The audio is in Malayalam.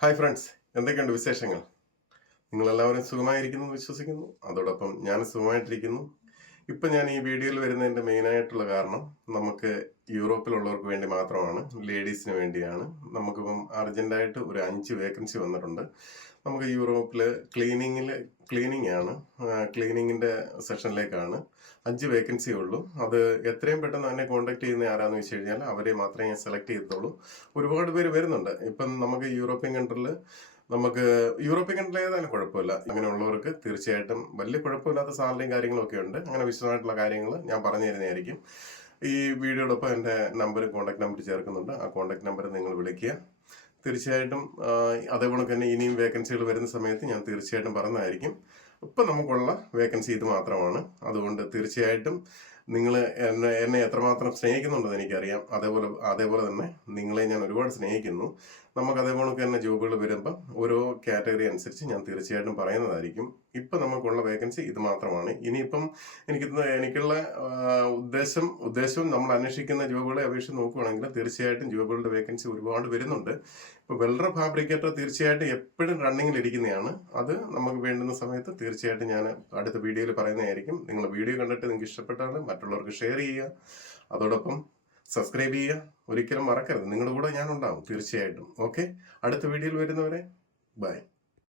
ഹായ് ഫ്രണ്ട്സ്, എന്തൊക്കെയുണ്ട് വിശേഷങ്ങൾ? നിങ്ങളെല്ലാവരും സുഖമായിരിക്കുന്നു എന്ന് വിശ്വസിക്കുന്നു. അതോടൊപ്പം ഞാൻ സുഖമായിട്ടിരിക്കുന്നു. ഇപ്പം ഞാൻ ഈ വീഡിയോയിൽ വരുന്നതിൻ്റെ മെയിനായിട്ടുള്ള കാരണം നമുക്ക് യൂറോപ്പിലുള്ളവർക്ക് വേണ്ടി മാത്രമാണ്, ലേഡീസിന് വേണ്ടിയാണ്. നമുക്കിപ്പം അർജൻറ്റായിട്ട് ഒരു 5 വേക്കൻസി വന്നിട്ടുണ്ട്. നമുക്ക് യൂറോപ്പിൽ ക്ലീനിങ് ആണ്, ക്ലീനിങ്ങിൻ്റെ സെഷനിലേക്കാണ്. 5 വേക്കൻസി ഉള്ളൂ. അത് എത്രയും പെട്ടെന്ന് തന്നെ കോൺടാക്ട് ചെയ്യുന്ന ആരാന്ന് വെച്ച് കഴിഞ്ഞാൽ അവരെ മാത്രമേ ഞാൻ സെലക്ട് ചെയ്യത്തുള്ളൂ. ഒരുപാട് പേര് വരുന്നുണ്ട്. ഇപ്പം നമുക്ക് യൂറോപ്യൻ കൺട്രിയിൽ ഏതായാലും കുഴപ്പമില്ല. അങ്ങനെയുള്ളവർക്ക് തീർച്ചയായിട്ടും വലിയ കുഴപ്പമില്ലാത്ത സാലറിയും കാര്യങ്ങളൊക്കെ ഉണ്ട്. അങ്ങനെ വിശദമായിട്ടുള്ള കാര്യങ്ങൾ ഞാൻ പറഞ്ഞു തരുന്നതായിരിക്കും. ഈ വീഡിയോടൊപ്പം എൻ്റെ കോൺടാക്ട് നമ്പർ ചേർക്കുന്നുണ്ട്. ആ കോൺടാക്ട് നമ്പർ നിങ്ങൾ വിളിക്കുക. തീർച്ചയായിട്ടും അതേപോലെ തന്നെ ഇനിയും വേക്കൻസികൾ വരുന്ന സമയത്ത് ഞാൻ തീർച്ചയായിട്ടും പറഞ്ഞതായിരിക്കും. ഇപ്പം നമുക്കുള്ള വേക്കൻസി ഇത് മാത്രമാണ്. അതുകൊണ്ട് തീർച്ചയായിട്ടും നിങ്ങൾ എന്നെ എത്രമാത്രം സ്നേഹിക്കുന്നുണ്ടെന്ന് എനിക്കറിയാം. അതേപോലെ തന്നെ നിങ്ങളെ ഞാൻ ഒരുപാട് സ്നേഹിക്കുന്നു. നമുക്ക് അതേപോലെ തന്നെ ജോബുകൾ വരുമ്പം ഓരോ കാറ്റഗറി അനുസരിച്ച് ഞാൻ തീർച്ചയായിട്ടും പറയുന്നതായിരിക്കും. ഇപ്പം നമുക്കുള്ള വേക്കൻസി ഇത് മാത്രമാണ്. ഇനിയിപ്പം എനിക്കുള്ള ഉദ്ദേശവും നമ്മൾ അന്വേഷിക്കുന്ന ജോബുകളെ അപേക്ഷിച്ച് നോക്കുകയാണെങ്കിൽ തീർച്ചയായിട്ടും ജോബുകളുടെ വേക്കൻസി ഒരുപാട് വരുന്നുണ്ട്. ഇപ്പോൾ വെൽഡർ ഫാബ്രിക്കേറ്റർ തീർച്ചയായിട്ടും എപ്പോഴും റണ്ണിങ്ങിൽ ഇരിക്കുന്നതാണ്. അത് നമുക്ക് വേണ്ടുന്ന സമയത്ത് തീർച്ചയായിട്ടും ഞാൻ അടുത്ത വീഡിയോയിൽ പറയുന്നതായിരിക്കും. നിങ്ങൾ വീഡിയോ കണ്ടിട്ട് നിങ്ങൾക്ക് ഇഷ്ടപ്പെട്ടാൽ മറ്റുള്ളവർക്ക് ഷെയർ ചെയ്യുക. അതോടൊപ്പം സബ്സ്ക്രൈബ് ചെയ്യുക. ഒരിക്കലും മറക്കരുത്. നിങ്ങളുടെ കൂടെ ഞാനുണ്ടാവും തീർച്ചയായിട്ടും. ഓക്കെ, അടുത്ത വീഡിയോയിൽ വരുന്നവരെ ബൈ.